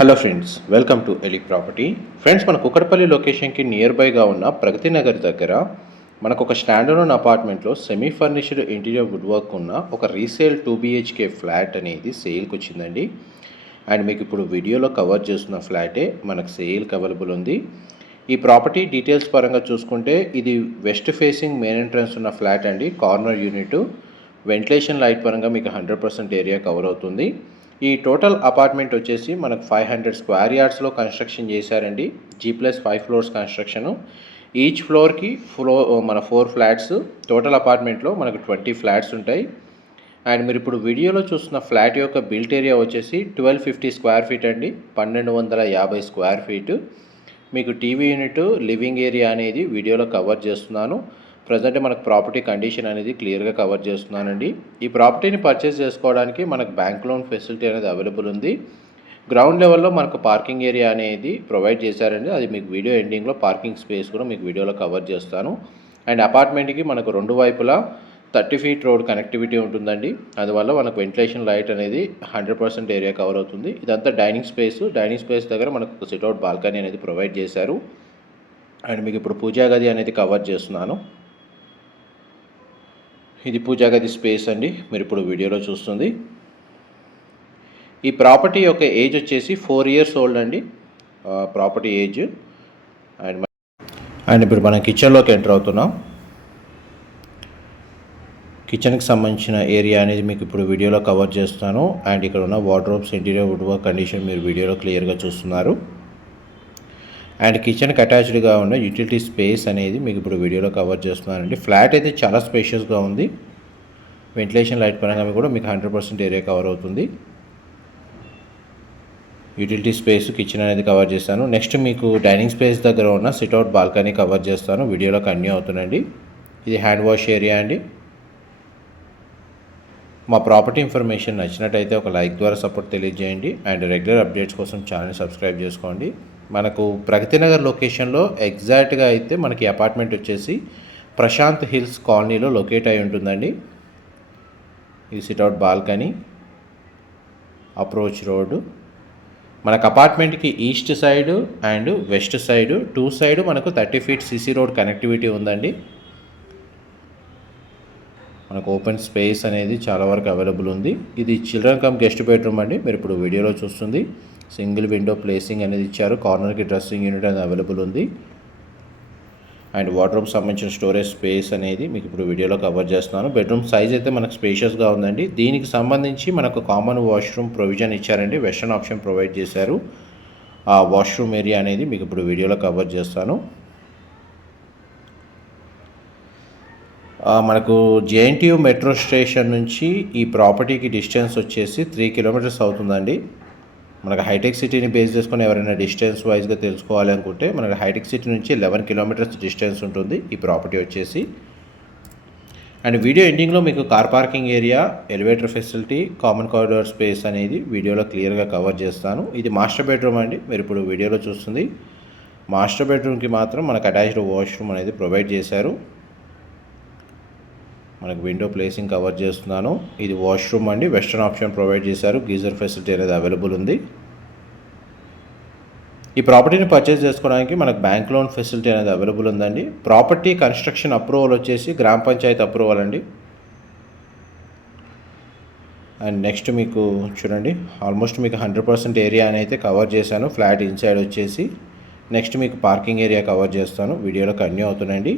Hello friends welcome to Eli property friends మన కుక్కడపల్లి లొకేషన్కి near బైగా ఉన్న ప్రగతి నగర్ దగ్గర మనకు ఒక స్టాండర్డ్ అపార్ట్మెంట్లో semi furnished interior wood work ఉన్న ఒక రీసేల్ టూ బిహెచ్కే ఫ్లాట్ అనేది సేల్కి వచ్చిందండి. అండ్ మీకు ఇప్పుడు వీడియోలో కవర్ చేస్తున్న ఫ్లాటే మనకు సేల్కి అవైలబుల్ ఉంది. ఈ ప్రాపర్టీ డీటెయిల్స్ పరంగా చూసుకుంటే ఇది వెస్ట్ ఫేసింగ్ మెయిన్ ఎంట్రన్స్ ఉన్న ఫ్లాట్ అండి కార్నర్ యూనిట్ వెంటిలేషన్ లైట్ పరంగా మీకు హండ్రెడ్ పర్సెంట్ ఏరియా కవర్ అవుతుంది. ఈ టోటల్ అపార్ట్మెంట్ వచ్చేసి మనకు ఫైవ్ హండ్రెడ్ స్క్వేర్ యార్డ్స్లో కన్స్ట్రక్షన్ చేశారండి. G plus five floors construction. Each ఫ్లోర్కి ఫ్లో మన ఫోర్ ఫ్లాట్స్ టోటల్ అపార్ట్మెంట్లో మనకు ట్వంటీ ఫ్లాట్స్ ఉంటాయి. అండ్ మీరు ఇప్పుడు వీడియోలో చూస్తున్న ఫ్లాట్ యొక్క బిల్ట్ ఏరియా వచ్చేసి ట్వెల్వ్ ఫిఫ్టీ స్క్వేర్ ఫీట్ అండి. పన్నెండు వందల యాభై స్క్వేర్ ఫీటు. మీకు టీవీ యూనిట్ లివింగ్ ఏరియా అనేది వీడియోలో కవర్ చేస్తున్నాను. ప్రజెంట్ మనకు ప్రాపర్టీ కండిషన్ అనేది క్లియర్గా కవర్ చేస్తున్నానండి. ఈ ప్రాపర్టీని పర్చేస్ చేసుకోవడానికి మనకు బ్యాంక్ లోన్ ఫెసిలిటీ అనేది అవైలబుల్ ఉంది. గ్రౌండ్ లెవెల్లో మనకు పార్కింగ్ ఏరియా అనేది ప్రొవైడ్ చేశారండి. అది మీకు వీడియో ఎండింగ్లో పార్కింగ్ స్పేస్ కూడా మీకు వీడియోలో కవర్ చేస్తాను. అండ్ అపార్ట్మెంట్కి మనకు రెండు వైపులా థర్టీ ఫీట్ రోడ్ కనెక్టివిటీ ఉంటుందండి. అందువల్ల మనకు వెంటిలేషన్ లైట్ అనేది హండ్రెడ్ పర్సెంట్ ఏరియా కవర్ అవుతుంది. ఇదంతా డైనింగ్ స్పేస్. డైనింగ్ స్పేస్ దగ్గర మనకు సిట్అవుట్ బాల్కనీ అనేది ప్రొవైడ్ చేశారు. అండ్ మీకు ఇప్పుడు పూజా గది అనేది కవర్ చేస్తున్నాను. ఇది పూజా గది స్పేస్ అండి. మీరు ఇప్పుడు వీడియోలో చూస్తుంది. ఈ ప్రాపర్టీ యొక్క ఏజ్ వచ్చేసి ఫోర్ ఇయర్స్ ఓల్డ్ అండి. Property age. అండ్ అండ్ ఇప్పుడు మనం కిచెన్లోకి ఎంటర్ అవుతున్నాం. కిచెన్కి సంబంధించిన ఏరియా అనేది మీకు ఇప్పుడు వీడియోలో కవర్ చేస్తాను. అండ్ ఇక్కడ ఉన్న wardrobes interior wood work condition మీరు వీడియోలో క్లియర్గా చూస్తున్నారు. అండ్ కిచెన్కి అటాచ్డ్గా ఉన్న యూటిలిటీ స్పేస్ అనేది మీకు ఇప్పుడు వీడియోలో కవర్ చేస్తున్నానండి. ఫ్లాట్ అయితే చాలా స్పేషియస్గా ఉంది. వెంటిలేషన్ లైట్ పరంగా కూడా మీకు హండ్రెడ్ పర్సెంట్ ఏరియా కవర్ అవుతుంది. యూటిలిటీ స్పేస్ కిచెన్ అనేది కవర్ చేస్తాను. నెక్స్ట్ మీకు డైనింగ్ స్పేస్ దగ్గర ఉన్న సిట్అవుట్ బాల్కనీ కవర్ చేస్తాను. వీడియోలో కన్యూ అవుతుందండి. ఇది హ్యాండ్ వాష్ ఏరియా అండి. మా ప్రాపర్టీ ఇన్ఫర్మేషన్ నచ్చినట్టయితే ఒక లైక్ ద్వారా సపోర్ట్ తెలియజేయండి. అండ్ రెగ్యులర్ అప్డేట్స్ కోసం ఛానల్ సబ్స్క్రైబ్ చేసుకోండి. మనకు ప్రగతినగర్ లొకేషన్లో ఎగ్జాక్ట్గా అయితే మనకి అపార్ట్మెంట్ వచ్చేసి ప్రశాంత్ హిల్స్ కాలనీలో లొకేట్ అయి ఉంటుందండి. ఈ సిట్అవుట్ బాల్కనీ. Approach road. మనకు అపార్ట్మెంట్కి east side and west side two side మనకు thirty feet CC road connectivity ఉందండి. మనకు ఓపెన్ స్పేస్ అనేది చాలా వరకు అవైలబుల్ ఉంది. ఇది చిల్డ్రన్ కమ్ గెస్ట్ బెడ్రూమ్ అండి. మీరు ఇప్పుడు వీడియోలో చూస్తుంది. సింగిల్ విండో ప్లేసింగ్ అనేది ఇచ్చారు. కార్నర్కి డ్రెస్సింగ్ యూనిట్ అనేది అవైలబుల్ ఉంది. అండ్ వాటర్ సంబంధించిన స్టోరేజ్ స్పేస్ అనేది మీకు ఇప్పుడు వీడియోలో కవర్ చేస్తున్నాను. బెడ్రూమ్ సైజ్ అయితే మనకు స్పేషియస్గా ఉందండి. దీనికి సంబంధించి మనకు కామన్ వాష్రూమ్ ప్రొవిజన్ ఇచ్చారండి. వెస్టర్న్ ఆప్షన్ ప్రొవైడ్ చేశారు. ఆ వాష్రూమ్ ఏరియా అనేది మీకు ఇప్పుడు వీడియోలో కవర్ చేస్తాను. మనకు జేఎన్టీయూ మెట్రో స్టేషన్ నుంచి ఈ ప్రాపర్టీకి డిస్టెన్స్ వచ్చేసి త్రీ కిలోమీటర్స్ అవుతుందండి. మనకు హైటెక్ సిటీని బేస్ చేసుకొని ఎవరైనా డిస్టెన్స్ వైజ్గా తెలుసుకోవాలి అనుకుంటే మనకు హైటెక్ సిటీ నుంచి లెవెన్ కిలోమీటర్స్ డిస్టెన్స్ ఉంటుంది. ఈ ప్రాపర్టీ వచ్చేసి. అండ్ వీడియో ఎండింగ్లో మీకు car parking area elevator facility common corridor space అనేది వీడియోలో క్లియర్గా కవర్ చేస్తాను. ఇది మాస్టర్ బెడ్రూమ్ అండి. మీరు ఇప్పుడు వీడియోలో చూస్తుంది. మాస్టర్ బెడ్రూమ్కి మాత్రం మనకు అటాచ్డ్ వాష్రూమ్ అనేది ప్రొవైడ్ చేశారు. మనకు విండో ప్లేసింగ్ కవర్ చేస్తున్నాను. ఇది వాష్రూమ్ అండి. వెస్టర్న్ ఆప్షన్ ప్రొవైడ్ చేశారు. గీజర్ ఫెసిలిటీ అనేది అవైలబుల్ ఉంది. ఈ ప్రాపర్టీని పర్చేస్ చేసుకోవడానికి మనకు బ్యాంక్ లోన్ ఫెసిలిటీ అనేది అవైలబుల్ ఉందండి. ప్రాపర్టీ కన్స్ట్రక్షన్ అప్రూవల్ వచ్చేసి గ్రామ పంచాయతీ అప్రూవల్ అండి. అండ్ నెక్స్ట్ మీకు చూడండి. ఆల్మోస్ట్ మీకు హండ్రెడ్ పర్సెంట్ ఏరియా అయితే కవర్ చేశాను. ఫ్లాట్ ఇన్సైడ్ వచ్చేసి. నెక్స్ట్ మీకు పార్కింగ్ ఏరియా కవర్ చేస్తాను. వీడియోలో కన్యూ అవుతున్నాయండి.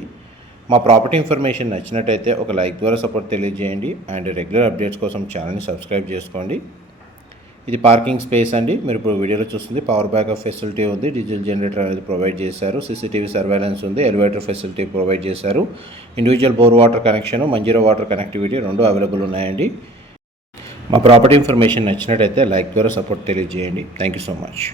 మా ప్రాపర్టీ ఇన్ఫర్మేషన్ నచ్చినట్టయితే ఒక లైక్ ద్వారా సపోర్ట్ తెలియజేయండి అండ్ రెగ్యులర్ అప్డేట్స్ కోసం ఛానల్ని సబ్స్క్రైబ్ చేసుకోండి. ఇది పార్కింగ్ స్పేస్ అండి. మీరు ఇప్పుడు వీడియోలో చూస్తుంది పవర్ బ్యాకప్ ఫెసిలిటీ ఉంది. డీజిల్ జనరేటర్ అనేది ప్రొవైడ్ చేశారు. సీసీటీవీ సర్వేలెన్స్ ఉంది. ఎలివేటర్ ఫెసిలిటీ ప్రొవైడ్ చేశారు. Individual bore water connection Manjira water connectivity రెండు అవైలబుల్ ఉన్నాయండి. మా ప్రాపర్టీ ఇన్ఫర్మేషన్ నచ్చినట్టయితే లైక్ ద్వారా సపోర్ట్ తెలియజేయండి. Thank you so much.